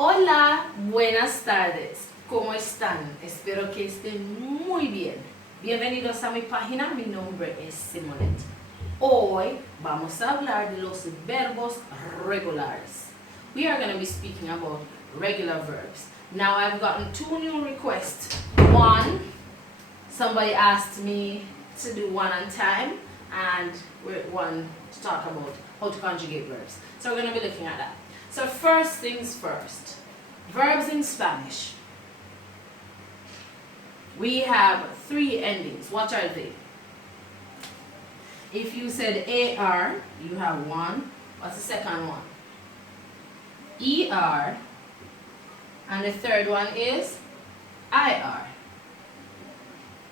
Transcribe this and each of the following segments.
Hola, buenas tardes. ¿Cómo están? Espero que estén muy bien. Bienvenidos a mi página. Mi nombre es Simonet. Hoy vamos a hablar de los verbos regulares. We are going to be speaking about regular verbs. Now I've gotten two new requests. One, somebody asked me to do one on time, and one to talk about how to conjugate verbs. So we're going to be looking at that. So first things first, verbs in Spanish. We have three endings. What are they? If you said AR, you have one. What's the second one? ER. And the third one is IR.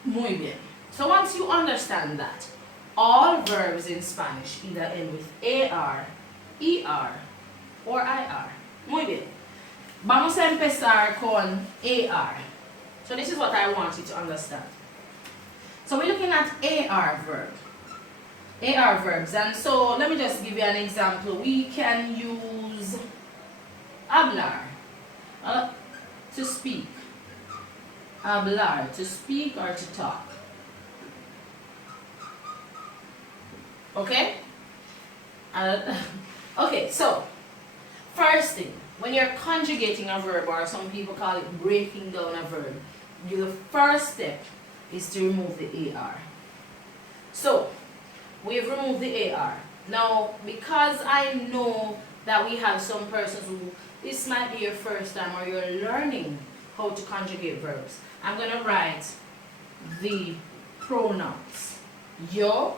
Muy bien. So once you understand that, all verbs in Spanish either end with AR, ER, or IR. Muy bien. Vamos a empezar con AR. So this is what I want you to understand. So we're looking at AR verb. AR verbs. And so let me just give you an example. We can use hablar to speak. Hablar, to speak or to talk. Okay? Okay, so first thing, when you're conjugating a verb, or some people call it breaking down a verb, the first step is to remove the AR. So, we've removed the AR. Now, because I know that we have some persons who, this might be your first time or you're learning how to conjugate verbs, I'm going to write the pronouns. Yo,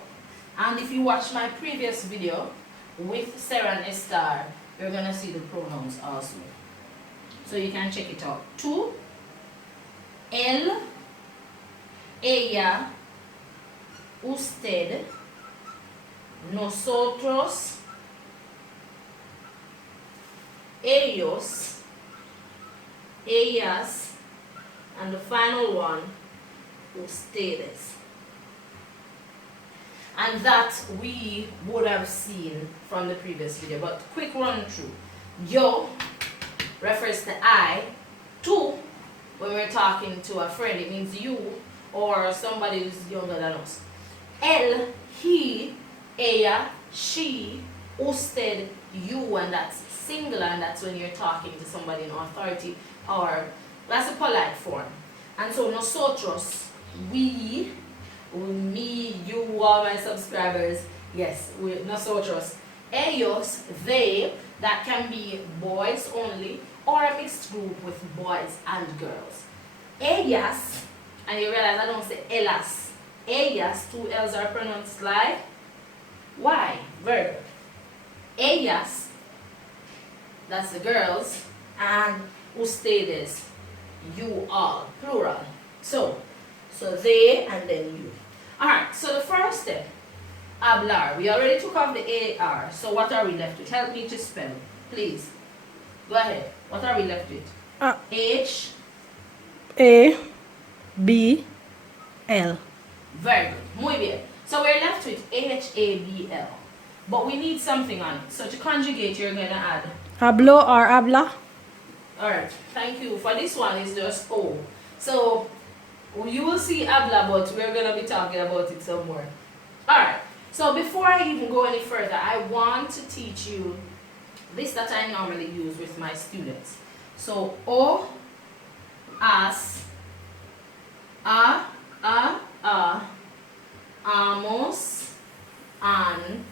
and if you watch my previous video with Sarah and Esther, you're going to see the pronouns also. So you can check it out. Tú, él, ella, usted, nosotros, ellos, ellas, and the final one, ustedes. And that we would have seen from the previous video. But quick run through. Yo refers to I. Tú, when we're talking to a friend, it means you or somebody who's younger than us. Él, he, ella, she, usted, you, and that's singular, and that's when you're talking to somebody in authority, or that's a polite form. And so nosotros, we, me, you, all my subscribers, yes, nosotros. Ellos, they, that can be boys only or a mixed group with boys and girls. Ellas, and you realize I don't say ellas. Ellas, two L's are pronounced like Y, verb. Ellas, that's the girls, and ustedes, you all, plural. So they and then you. Alright, so the first step, hablar. We already took off the AR, so what are we left with? Help me to spell, please. Go ahead. What are we left with? H A B L. Very good. Muy bien. So we're left with HABL. But we need something on it. So to conjugate, you're going to add. Hablo or habla. Alright, thank you. For this one, it's just O. So you will see habla, but we're going to be talking about it some more. Alright, so before I even go any further, I want to teach you this that I normally use with my students. So O, as, amos, an.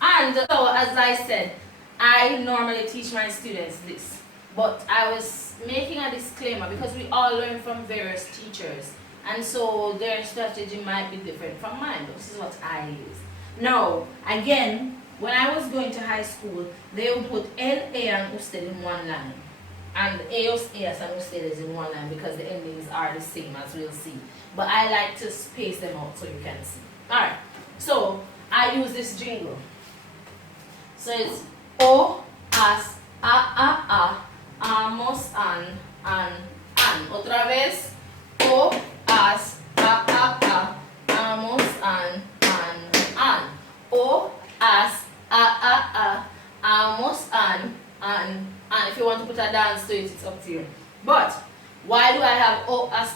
And so, as I said, I normally teach my students this, but I was making a disclaimer because we all learn from various teachers, and so their strategy might be different from mine. This is what I use. Now, again, when I was going to high school, they would put el, a, and usted in one line, and ellos, ellas, and ustedes in one line because the endings are the same, as we'll see. But I like to space them out so you can see. Alright, so I use this jingle. So it's O, as, amos, an. Otra vez, O, as, amos, an. O, as, amos, an. to dance to it, it's up to you. But why do I have O as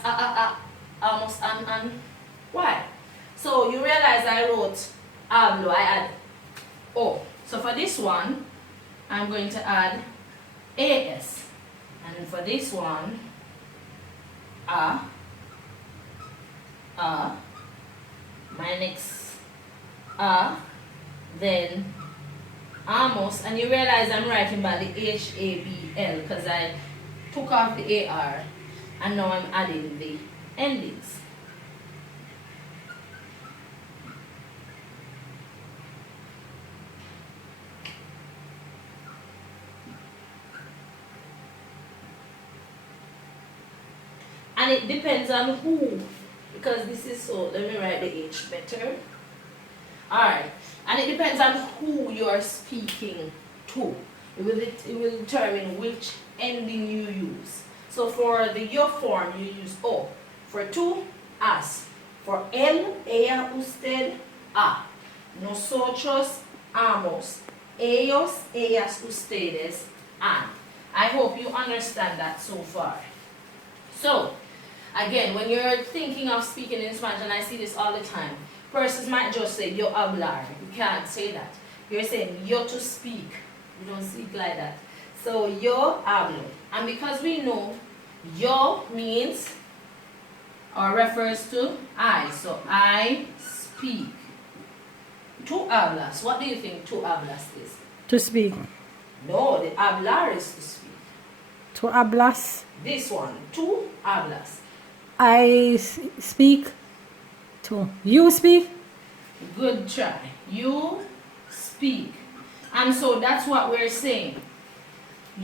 almost and? Why? So you realize I wrote hablo, I add O. So for this one, I'm going to add AS. And for this one, my next then almost, and you realize I'm writing by the HABL because I took off the AR and now I'm adding the endings. And it depends on who, because this is so, let me write the H better. Alright, and it depends on who you are speaking to. It will determine which ending you use. So for the yo form, you use O. For tú, as. For él, ella, usted, a. Nosotros, amos. Ellos, ellas, ustedes, an. I hope you understand that so far. So, again, when you're thinking of speaking in Spanish, and I see this all the time, persons might just say, yo hablar. You can't say that. You're saying, yo to speak. You don't speak like that. So, yo hablo. And because we know, yo means, or refers to I. So, I speak. Tú hablas. What do you think tú hablas is? To speak. No, the hablar is to speak. To hablas. This one, tú hablas. I speak. To. You speak. Good try. You speak. And so that's what we're saying.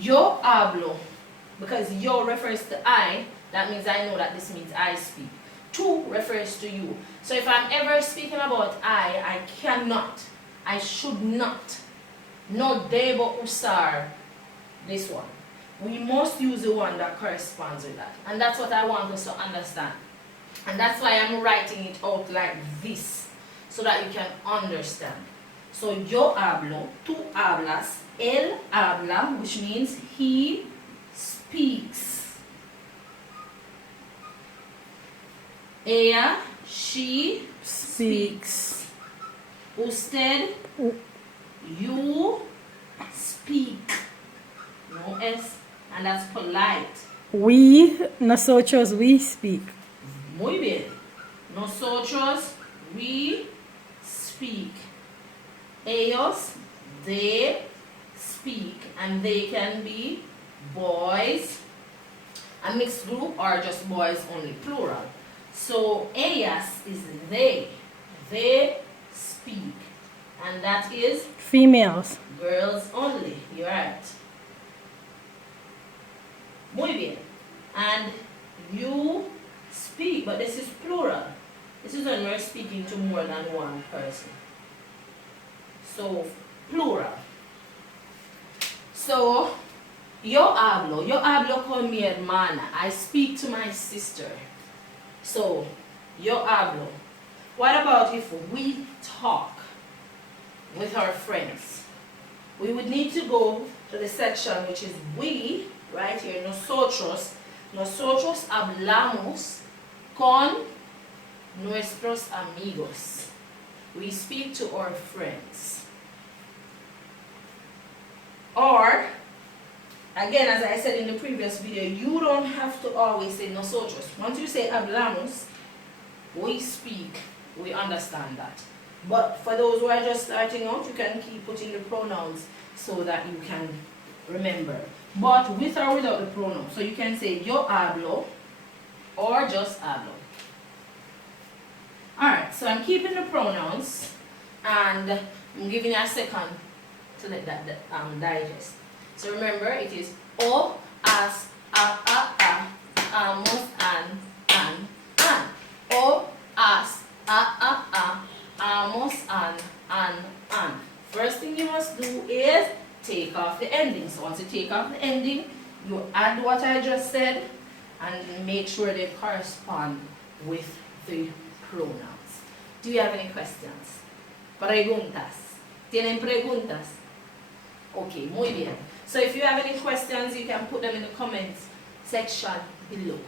Yo hablo. Because yo refers to I, that means I know that this means I speak. Tú refers to you. So if I'm ever speaking about I cannot, I should not. No debo usar this one. We must use the one that corresponds with that. And that's what I want us to understand. And that's why I'm writing it out like this, so that you can understand. So yo hablo, tú hablas, él habla, which means he speaks. Ella, she speaks. Usted, you speak. No S, and that's polite. We, nosotros, we speak. Muy bien. Nosotros, we speak. Ellos, they speak. And they can be boys, a mixed group, or just boys only, plural. So, ellas is they. They speak. And that is Females. girls only. You're right. Muy bien. And you speak, but this is plural. This is when we're speaking to more than one person. So, plural. So, yo hablo con mi hermana. I speak to my sister. So, yo hablo. What about if we talk with our friends? We would need to go to the section which is we, right here, nosotros. Nosotros hablamos con nuestros amigos. We speak to our friends. Or, again, as I said in the previous video, you don't have to always say nosotros. Once you say hablamos, we speak, we understand that. But for those who are just starting out, you can keep putting the pronouns so that you can remember. But with or without the pronoun. So you can say yo hablo or just hablo. Alright, so I'm keeping the pronouns and I'm giving you a second to let that digest. So remember, it is o, as, a, amos, an. O, as, a, amos, an. First thing you must do is take off the ending. So once you take off the ending, you add what I just said and make sure they correspond with the pronouns. Do you have any questions? Preguntas. ¿Tienen preguntas? Okay, muy bien. So if you have any questions, you can put them in the comments section below.